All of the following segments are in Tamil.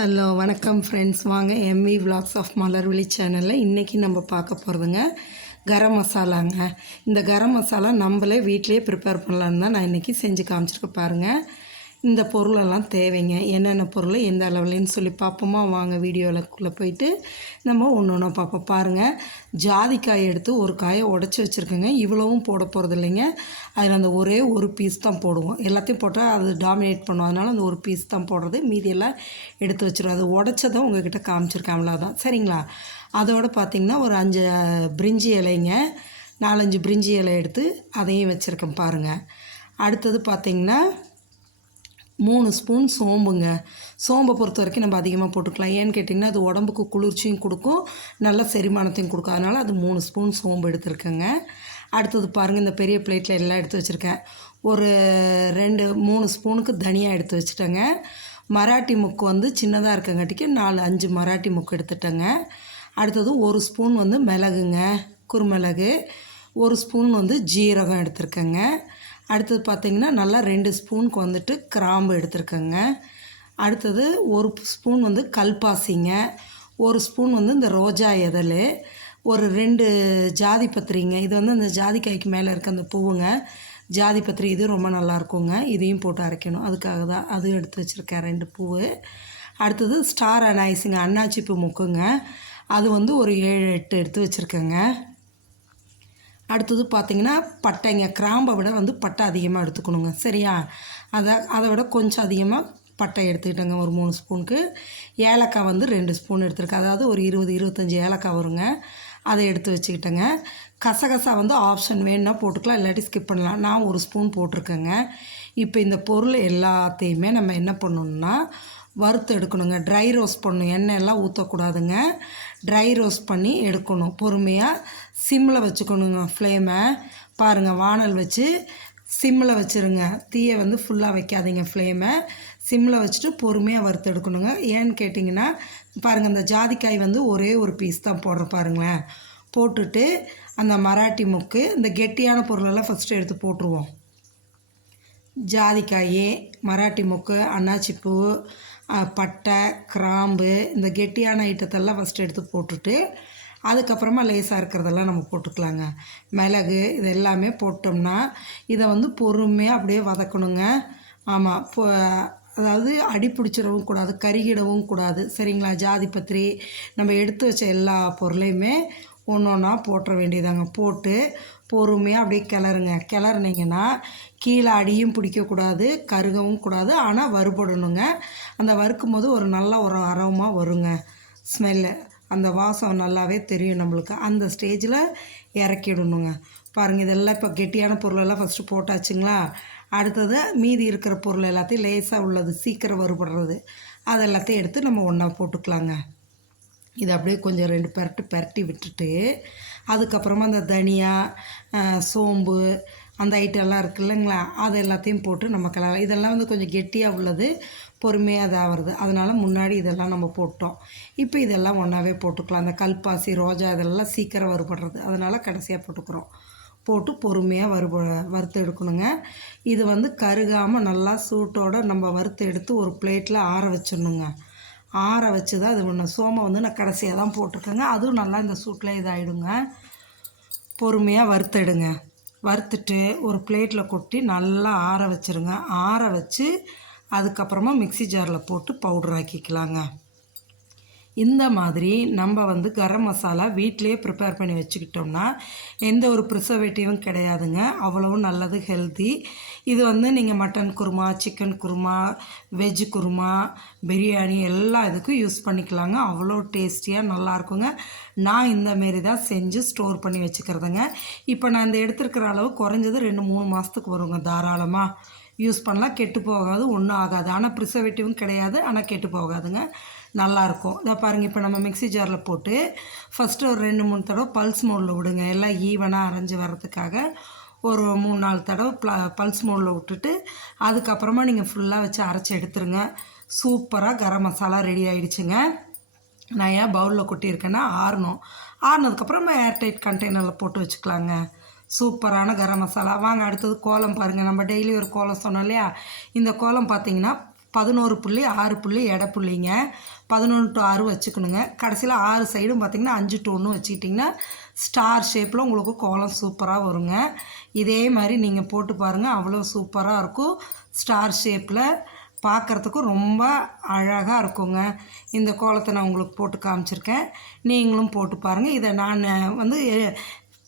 ஹலோ வணக்கம் ஃப்ரெண்ட்ஸ். வாங்க எம்வி விலாக்ஸ் ஆஃப் மலர்விழி சேனலில் இன்றைக்கி நம்ம பார்க்க போகிறதுங்க கரம் மசாலாங்க. இந்த கரம் மசாலா நம்மளே வீட்டிலேயே ப்ரிப்பேர் பண்ணலான்னு தான் நான் இன்றைக்கி செஞ்சு காமிச்சிருக்க பாருங்கள். இந்த பொருளெல்லாம் தேவைங்க. என்னென்ன பொருள் எந்த அளவுலன்னு சொல்லி பார்ப்போமா? வாங்க வீடியோவுக்குள்ளே போயிட்டு நம்ம ஒன்று ஒன்றா பார்ப்போம். பாருங்கள், ஜாதிக்காய் எடுத்து ஒரு காயை உடச்சி வச்சுருக்கேங்க. இவ்வளவும் போட போகிறது இல்லைங்க. அதில் அந்த ஒரே ஒரு பீஸ் தான் போடுவோம். எல்லாத்தையும் போட்டால் அது டாமினேட் பண்ணும். அதனால் அந்த ஒரு பீஸ் தான் போடுறது. மீதியெல்லாம் எடுத்து வச்சுருவோம். அது உடச்சதான் உங்கள்கிட்ட காமிச்சிருக்கேன், அவ்வளோதான். சரிங்களா? அதோடு பார்த்திங்கன்னா ஒரு 5 பிரிஞ்சி இலைங்க, 4-5 பிரிஞ்சி இலை எடுத்து அதையும் வச்சுருக்கேன் பாருங்கள். அடுத்தது பார்த்திங்கன்னா 3 ஸ்பூன் சோம்புங்க. சோம்பை பொறுத்த வரைக்கும் நம்ம அதிகமாக போட்டுக்கலாம். ஏன்னு கேட்டிங்கன்னா அது உடம்புக்கு குளிர்ச்சியும் கொடுக்கும், நல்ல செரிமானத்தையும் கொடுக்கும். அதனால் அது 3 ஸ்பூன் சோம்பு எடுத்துருக்கேங்க. அடுத்தது பாருங்கள், இந்த பெரிய பிளேட்டில் எல்லாம் எடுத்து வச்சுருக்கேன். ஒரு 2-3 ஸ்பூனுக்கு தனியாக எடுத்து வச்சுட்டேங்க. மராட்டி முக்கு வந்து சின்னதாக இருக்கங்காட்டிக்கு 4-5 மராட்டி முக்கு எடுத்துட்டேங்க. அடுத்தது 1 ஸ்பூன் வந்து மிளகுங்க, குறுமிளகு. 1 ஸ்பூன் வந்து ஜீரகம் எடுத்துருக்கேங்க. அடுத்தது பார்த்திங்கன்னா நல்லா 2 ஸ்பூனுக்கு வந்துட்டு கிராம்பு எடுத்துருக்கேங்க. அடுத்தது 1 ஸ்பூன் வந்து கல்பாசிங்க, 1 ஸ்பூன் வந்து இந்த ரோஜா இதழ், ஒரு 2 ஜாதி பத்திரிங்க. இது வந்து அந்த ஜாதிக்காய்க்கு மேலே இருக்க அந்த பூவுங்க, ஜாதி பத்திரி. இது ரொம்ப நல்லாயிருக்குங்க. இதையும் போட்டு அரைக்கணும், அதுக்காக தான் அதுவும் எடுத்து வச்சுருக்கேன் 2 பூவு. அடுத்தது ஸ்டார் அனாய்ஸுங்க, அன்னாச்சி பூ முக்குங்க. அது வந்து ஒரு 7-8 எடுத்து வச்சுருக்கேங்க. அடுத்தது பார்த்திங்கன்னா பட்டைங்க. கிராம்பை விட வந்து பட்டை அதிகமாக எடுத்துக்கணுங்க, சரியா? அதை விட கொஞ்சம் அதிகமாக பட்டை எடுத்துக்கிட்டேங்க, ஒரு 3 ஸ்பூனுக்கு. ஏலக்காய் வந்து 2 ஸ்பூன் எடுத்துருக்கேன். அதாவது ஒரு 20-25 ஏலக்காய் வருங்க. அதை எடுத்து வச்சுக்கிட்டேங்க. கசகசா வந்து ஆப்ஷன் வேணுன்னா போட்டுக்கலாம், இல்லாட்டி ஸ்கிப் பண்ணலாம். நான் 1 ஸ்பூன் போட்டிருக்கேங்க. இப்போ இந்த பொருள் எல்லாத்தையுமே நம்ம என்ன பண்ணணுன்னா வறுத்து எடுக்கணுங்க. ட்ரை ரோஸ்ட் பண்ணணும், எண்ணெய் எல்லாம் ஊற்றக்கூடாதுங்க. ட்ரை ரோஸ்ட் பண்ணி எடுக்கணும். பொறுமையாக சிம்மில் வச்சுக்கணுங்க ஃப்ளேமை. பாருங்கள், வானல் வச்சு சிம்மில் வச்சுருங்க. தீயை வந்து ஃபுல்லாக வைக்காதீங்க. ஃப்ளேமை சிம்மில் வச்சுட்டு பொறுமையாக வறுத்து எடுக்கணுங்க. ஏன்னு கேட்டிங்கன்னா பாருங்கள், அந்த ஜாதிக்காய் வந்து ஒரே ஒரு பீஸ் தான் போடுறேன் பாருங்களேன். போட்டுட்டு அந்த மராட்டி முக்கு, இந்த கெட்டியான பொருளெல்லாம் ஃபஸ்ட்டு எடுத்து போட்டுருவோம். ஜாதிக்காய், மராட்டி முக்கு, அன்னாச்சிப்பூ, பட்டை, கிராம்பு, இந்த கெட்டியான ஐட்டத்தெல்லாம் ஃபஸ்ட்டு எடுத்து போட்டுட்டு அதுக்கப்புறமா லேசாக இருக்கிறதெல்லாம் நம்ம போட்டுக்கலாங்க. மிளகு, இது எல்லாமே போட்டோம்னா இதை வந்து பொறுமையாக அப்படியே வதக்கணுங்க. ஆமாம், அதாவது அடி பிடிச்சிடவும் கூடாது, கருகிடவும் கூடாது, சரிங்களா? ஜாதி பத்திரி நம்ம எடுத்து வச்ச எல்லா பொருளையுமே ஒன்று ஒன்றா போட்டுற வேண்டியதாங்க. போட்டு பொறுமையாக அப்படியே கிளறுங்க. கிளறுனீங்கன்னா கீழே அடியும் பிடிக்கக்கூடாது, கருகவும் கூடாது, ஆனால் வறுபடணுங்க. அந்த வறுக்கும் போது ஒரு நல்ல ஒரு அரோமா வருங்க, ஸ்மெல்லு, அந்த வாசம் நல்லாவே தெரியும் நம்மளுக்கு. அந்த ஸ்டேஜில் இறக்கிடணுங்க. பாருங்கள், இதெல்லாம் இப்போ கெட்டியான பொருளெல்லாம் ஃபஸ்ட்டு போட்டாச்சுங்களா? அடுத்தது மீதி இருக்கிற பொருள் எல்லாத்தையும் லேசாக உள்ளது, சீக்கிரம் வறுபடுறது, அது எல்லாத்தையும் எடுத்து நம்ம ஒன்றா போட்டுக்கலாங்க. இதை அப்படியே கொஞ்சம் 2 பெரட்டி விட்டுட்டு அதுக்கப்புறமா அந்த தனியா, சோம்பு, அந்த ஐட்டம்லாம் இருக்குது இல்லைங்களா, அது எல்லாத்தையும் போட்டு நம்ம கலர். இதெல்லாம் வந்து கொஞ்சம் கெட்டியாக உள்ளது, பொறுமையாக இதாகிறது. அதனால் முன்னாடி இதெல்லாம் நம்ம போட்டோம். இப்போ இதெல்லாம் ஒன்றாவே போட்டுக்கலாம். அந்த கல்பாசி, ரோஜா இதெல்லாம் சீக்கிரம் வறுபடுறது, அதனால் கடைசியாக போட்டுக்கிறோம். போட்டு பொறுமையாக வறுத்து எடுக்கணுங்க. இது வந்து கருகாமல் நல்லா சூட்டோடு நம்ம வறுத்து எடுத்து ஒரு பிளேட்டில் ஆற வச்சிடணுங்க. ஆற வச்சு தான் இது பண்ணணும். சோமை வந்து நான் கடைசியாக தான் போட்டிருக்கேங்க. அதுவும் நல்லா இந்த சூட்டில் இதாகிடுங்க. பொறுமையாக வறுத்தெடுங்க. வறுத்துட்டு ஒரு பிளேட்டில் கொட்டி நல்லா ஆற வச்சுருங்க. ஆற வச்சு அதுக்கப்புறமா மிக்ஸி ஜாரில் போட்டு பவுடர் ஆக்கிக்கலாங்க. இந்த மாதிரி நம்ம வந்து கரம் மசாலா வீட்டிலே ப்ரிப்பேர் பண்ணி வச்சுக்கிட்டோம்னா எந்த ஒரு ப்ரிசர்வேட்டிவும் கிடையாதுங்க. அவ்வளவும் நல்லது, ஹெல்த்தி. இது வந்து நீங்கள் mutton kurma, chicken kurma, veg kurma, biryani எல்லா இதுக்கும் யூஸ் பண்ணிக்கலாங்க. அவ்வளோ டேஸ்டியாக நல்லாயிருக்குங்க. நான் இந்தமாரி தான் செஞ்சு ஸ்டோர் பண்ணி வச்சுக்கிறதுங்க. இப்போ நான் இந்த எடுத்துருக்கிற அளவு குறைஞ்சது 2-3 மாதத்துக்கு வருங்க. தாராளமாக யூஸ் பண்ணலாம், கெட்டு போகாது, ஒன்றும் ஆகாது. ஆனால் ப்ரிசர்வேட்டிவும் கிடையாது, ஆனால் கெட்டு போகாதுங்க, நல்லாயிருக்கும். இதை பாருங்கள், இப்போ நம்ம மிக்ஸி ஜாரில் போட்டு ஃபஸ்ட்டு ஒரு 2-3 தடவை பல்ஸ் மோடில் விடுங்க. எல்லாம் ஈவனாக அரைஞ்சி வர்றதுக்காக ஒரு 3-4 தடவை பல்ஸ் மோடில் விட்டுட்டு அதுக்கப்புறமா நீங்கள் ஃபுல்லாக வச்சு அரைச்சி எடுத்துருங்க. சூப்பராக கரம் மசாலா ரெடி ஆகிடுச்சுங்க. நான் ஏன் பவுலில் கொட்டியிருக்கேன்னா ஆறுனதுக்கப்புறமா ஏர்டைட் கண்டெய்னரில் போட்டு வச்சுக்கலாங்க. சூப்பரான கரம் மசாலா. வாங்க அடுத்தது கோலம் பாருங்கள். நம்ம டெய்லி ஒரு கோலம் சொன்னோம் இல்லையா, இந்த கோலம் பார்த்திங்கன்னா 11 புள்ளி 6 புள்ளி எடை புள்ளிங்க. 11 to 6 வச்சுக்கணுங்க. கடைசியில் 6 சைடும் பார்த்திங்கன்னா 5 to 1 வச்சுக்கிட்டிங்கன்னா ஸ்டார் ஷேப்பில் உங்களுக்கு கோலம் சூப்பராக வருங்க. இதே மாதிரி நீங்கள் போட்டு பாருங்கள், அவ்வளோ சூப்பராக இருக்கும். ஸ்டார் ஷேப்பில் பார்க்குறதுக்கும் ரொம்ப அழகாக இருக்குங்க. இந்த கோலத்தை நான் உங்களுக்கு போட்டு காமிச்சிருக்கேன், நீங்களும் போட்டு பாருங்கள். இதை நான் வந்து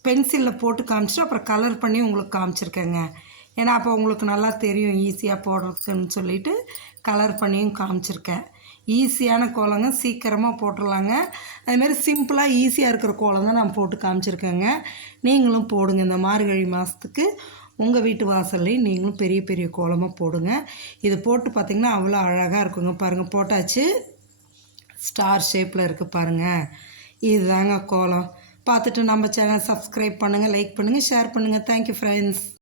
பென்சிலில் போட்டு காமிச்சிட்டு அப்புறம் கலர் பண்ணி உங்களுக்கு காமிச்சிருக்கேங்க. ஏன்னா அப்போ உங்களுக்கு நல்லா தெரியும் ஈஸியாக போடுறதுக்குன்னு சொல்லிவிட்டு கலர் பண்ணியும் காமிச்சிருக்கேன். ஈஸியான கோலங்க, சீக்கிரமாக போட்டுடலாங்க. அதுமாரி சிம்பிளாக ஈஸியாக இருக்கிற கோலம் தான் நான் போட்டு காமிச்சிருக்கேங்க. நீங்களும் போடுங்க. இந்த மார்கழி மாதத்துக்கு உங்கள் வீட்டு வாசல்லையும் நீங்களும் பெரிய பெரிய கோலமாக போடுங்க. இது போட்டு பார்த்திங்கன்னா அவ்வளோ அழகாக இருக்குங்க. பாருங்கள், போட்டாச்சு. ஸ்டார் ஷேப்பில் இருக்குது பாருங்கள். இதுதாங்க கோலம். பார்த்துட்டு நம்ம சேனல் சப்ஸ்கிரைப் பண்ணுங்கள், லைக் பண்ணுங்கள், ஷேர் பண்ணுங்கள். Thank you friends.